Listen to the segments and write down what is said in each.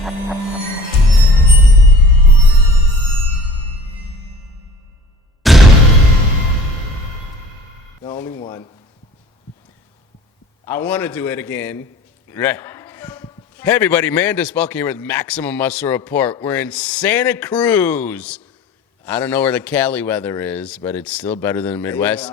The only one. I want to do it again. Right. Hey everybody, Mandus here with Maximum Muscle Report. We're in Santa Cruz. I don't know where the Cali weather is, but it's still better than the Midwest.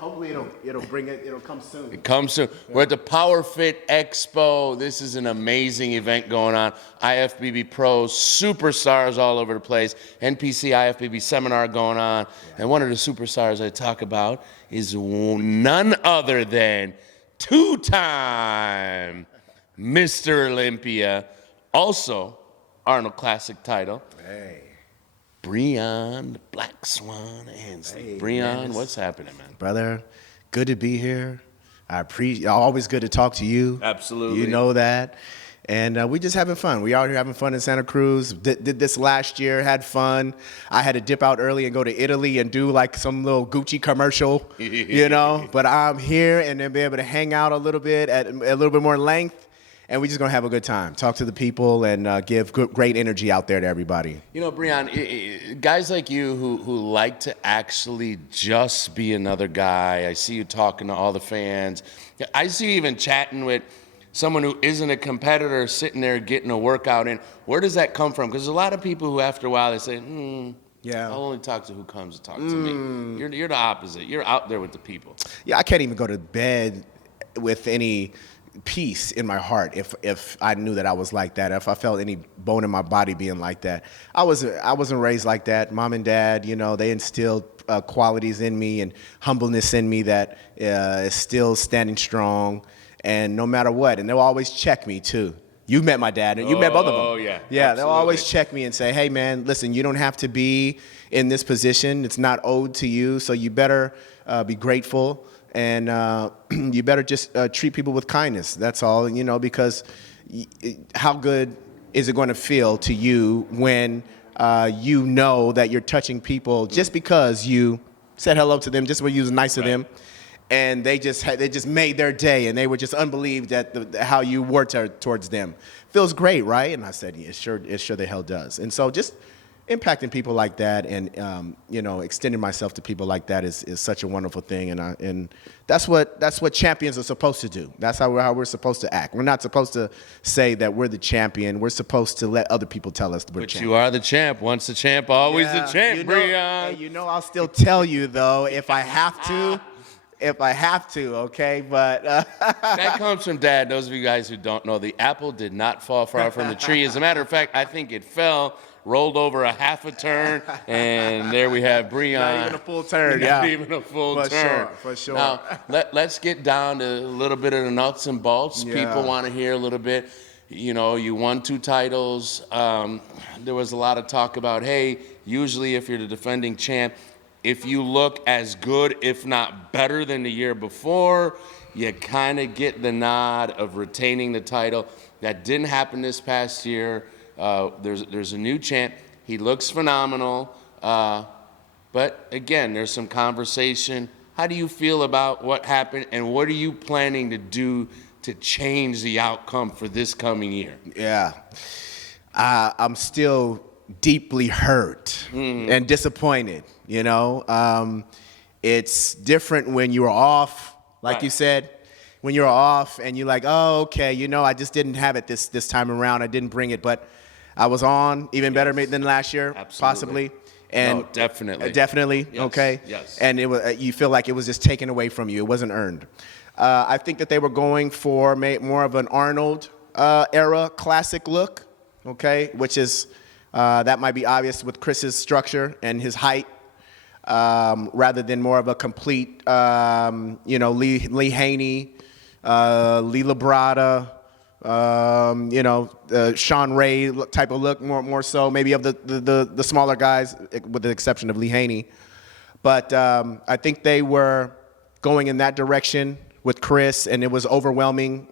Hopefully it'll come soon. It comes soon. We're at the Power Fit Expo. This is an amazing event going on. IFBB pros, superstars all over the place. NPC IFBB seminar going on. And one of the superstars I talk about is none other than two-time Mr. Olympia, also Arnold Classic title. Hey. Breon, Black Swan Ansley. Hey, Breon, what's happening, man? Brother, good to be here. Always good to talk to you. Absolutely. You know that. And we just having fun. We out here having fun in Santa Cruz. Did this last year, had fun. I had to dip out early and go to Italy and do like some little Gucci commercial, you know. But I'm here and then be able to hang out a little bit at a little bit more length. And we're just going to have a good time, talk to the people, and give great energy out there to everybody. You know, Breon, guys like you who like to actually just be another guy. I see you talking to all the fans. I see you even chatting with someone who isn't a competitor sitting there getting a workout in. Where does that come from? Because there's a lot of people who after a while they say, yeah, I'll only talk to who comes to talk to me. You're the opposite. You're out there with the people. Yeah, I can't even go to bed with any peace in my heart if I knew that I was like that, if I felt any bone in my body being like that. I wasn't raised like that. Mom and dad, you know, they instilled qualities in me and humbleness in me that is still standing strong, and no matter what, and they'll always check me too. You met my dad, and you met both of them. Oh, yeah. Yeah, absolutely. They'll always check me and say, hey, man, listen, you don't have to be in this position. It's not owed to you, so you better be grateful. And you better just treat people with kindness. That's all, you know, because how good is it going to feel to you when you know that you're touching people just because you said hello to them, just when you was nice to them, and they just made their day, and they were just unbelieved at how you were towards them. Feels great, right? And I said, yeah, it sure the hell does. And so just impacting people like that, and you know, extending myself to people like that is such a wonderful thing, and that's what champions are supposed to do. That's how we're supposed to act. We're not supposed to say that we're the champion. We're supposed to let other people tell us we're the champion. But you are the champ. Once the champ, always the champ, Breon. You know, I'll still tell you though if I have to. If I have to, okay, but that comes from Dad. Those of you guys who don't know, the apple did not fall far from the tree. As a matter of fact, I think it fell, rolled over a half a turn, and there we have Breon. Not even a full turn, Not even a full turn. For sure. Now, let's get down to a little bit of the nuts and bolts. Yeah. People want to hear a little bit. You know, you won 2 titles. There was a lot of talk about, hey, usually if you're the defending champ, if you look as good, if not better than the year before, you kind of get the nod of retaining the title. That didn't happen this past year. There's a new champ. He looks phenomenal. But again, there's some conversation. How do you feel about what happened, and what are you planning to do to change the outcome for this coming year? Yeah. I'm still deeply hurt and disappointed, you know. It's different when you are off, like you said, when you're off and you're like, oh, okay, you know, I just didn't have it this time around. I didn't bring it, but I was on even better than last year, possibly. And no, definitely. Definitely, yes. okay? Yes. And it was, you feel like it was just taken away from you. It wasn't earned. I think that they were going for more of an Arnold era classic look, okay, which is that might be obvious with Chris's structure and his height, rather than more of a complete, you know, Lee Haney, Lee Labrada, you know, Sean Ray type of look, more so maybe of the smaller guys, with the exception of Lee Haney. But I think they were going in that direction with Chris, and it was overwhelming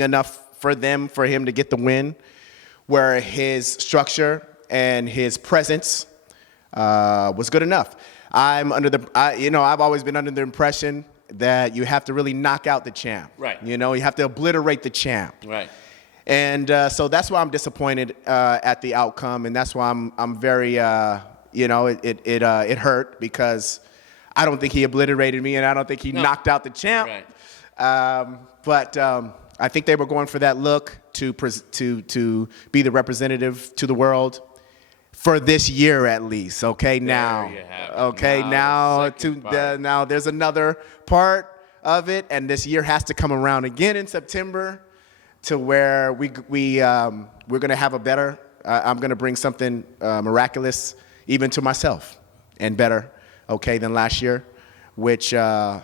enough for him to get the win, where his structure and his presence was good enough. I've always been under the impression that you have to really knock out the champ. Right. You know, you have to obliterate the champ. Right. And so that's why I'm disappointed at the outcome, and that's why I'm very, it hurt because I don't think he obliterated me, and I don't think he knocked out the champ. Right. But I think they were going for that look to be the representative to the world for this year at least. Okay, now, now there's another part of it, and this year has to come around again in September, to where we're going to have a better. I'm going to bring something miraculous even to myself and better, okay, than last year, which I'm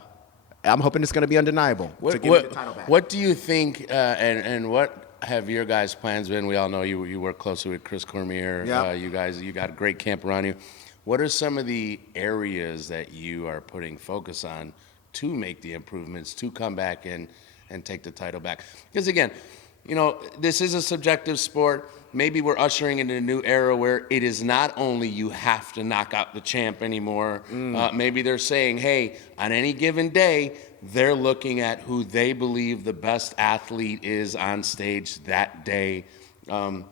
hoping it's going to be undeniable to give me the title back. What do you think, and what have your guys' plans been? We all know you work closely with Chris Cormier. Yeah. You got a great camp around you. What are some of the areas that you are putting focus on to make the improvements, to come back and take the title back? Because again, this is a subjective sport. Maybe we're ushering in a new era where it is not only you have to knock out the champ anymore. Maybe they're saying, hey, on any given day, they're looking at who they believe the best athlete is on stage that day. None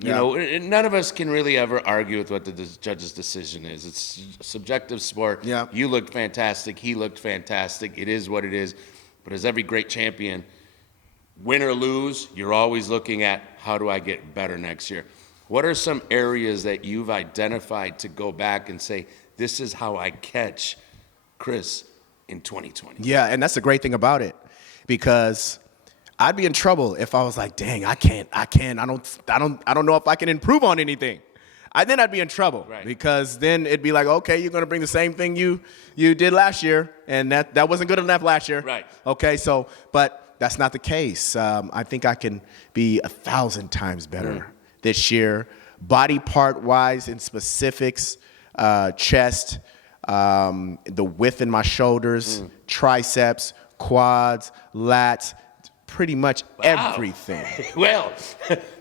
of us can really ever argue with what the judge's decision is. It's a subjective sport. Yeah. You looked fantastic. He looked fantastic. It is what it is. But as every great champion, win or lose, you're always looking at how do I get better next year. What are some areas that you've identified to go back and say, this is how I catch Chris in 2020? Yeah, and that's the great thing about it, because I'd be in trouble if I was like, dang, I don't know if I can improve on anything. Then I'd be in trouble, right? Because then it'd be like, okay, you're gonna bring the same thing you did last year, and that wasn't good enough last year, right? Okay, so but that's not the case. I think I can be 1,000 times better this year, body part wise in specifics, chest, the width in my shoulders, triceps, quads, lats. Pretty much everything. Well,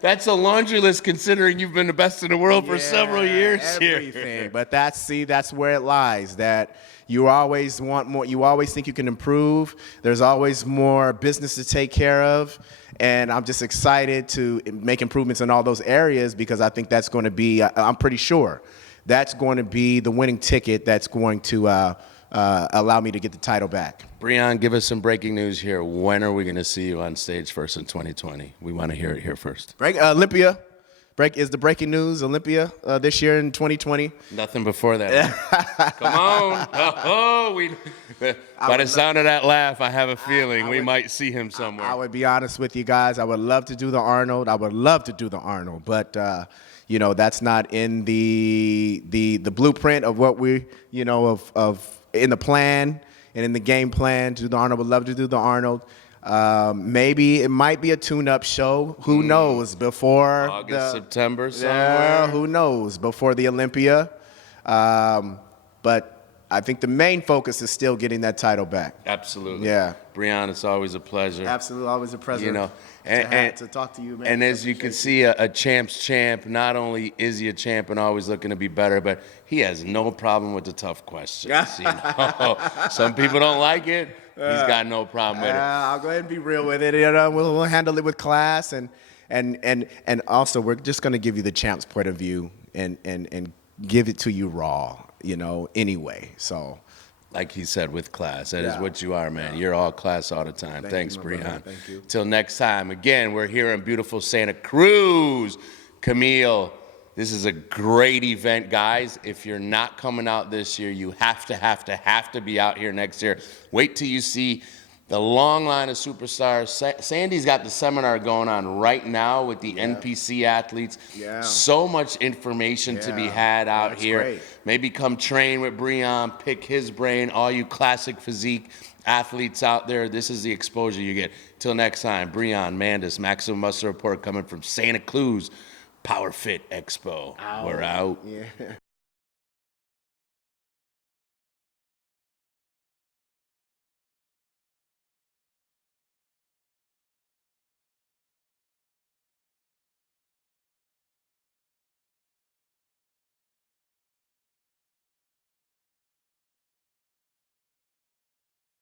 that's a laundry list considering you've been the best in the world for several years everything. here. But that's where it lies, that you always want more. You always think you can improve. There's always more business to take care of. And I'm just excited to make improvements in all those areas, because I think that's going to be, I'm pretty sure, that's going to be the winning ticket that's going to allow me to get the title back. Breon, give us some breaking news here. When are we going to see you on stage first in 2020? We want to hear it here first. Olympia. Is the breaking news Olympia this year in 2020? Nothing before that. Come on. By the sound of that laugh, I have a feeling we might see him somewhere. I would be honest with you guys. I would love to do the Arnold. But that's not in the blueprint of what we, of in the plan and in the game plan to do the Arnold. Would love to do the Arnold. Maybe it might be a tune-up show. Who knows? Before August, September, somewhere. Yeah, who knows? Before the Olympia. But I think the main focus is still getting that title back. Absolutely. Yeah. Breon, it's always a pleasure. Absolutely, always a pleasure. To talk to you, man. And as you can see, a champ's champ. Not only is he a champ and always looking to be better, but he has no problem with the tough questions. Some people don't like it. He's got no problem with it. I'll go ahead and be real with it. We'll handle it with class, and also we're just going to give you the champ's point of view and give it to you raw, anyway. So, like he said, with class. That is what you are, man. You're all class all the time. Thanks, Breon. Thank you. Till next time. Again, we're here in beautiful Santa Cruz. Camille, this is a great event, guys. If you're not coming out this year, you have to be out here next year. Wait till you see the long line of superstars. Sandy's got the seminar going on right now with the NPC athletes. Yeah. So much information to be had out here. Great. Maybe come train with Breon, pick his brain. All you classic physique athletes out there, this is the exposure you get. Till next time, Breon, Mandus, Maximum Muscle Report coming from Santa Cruz Power Fit Expo. We're out. Yeah.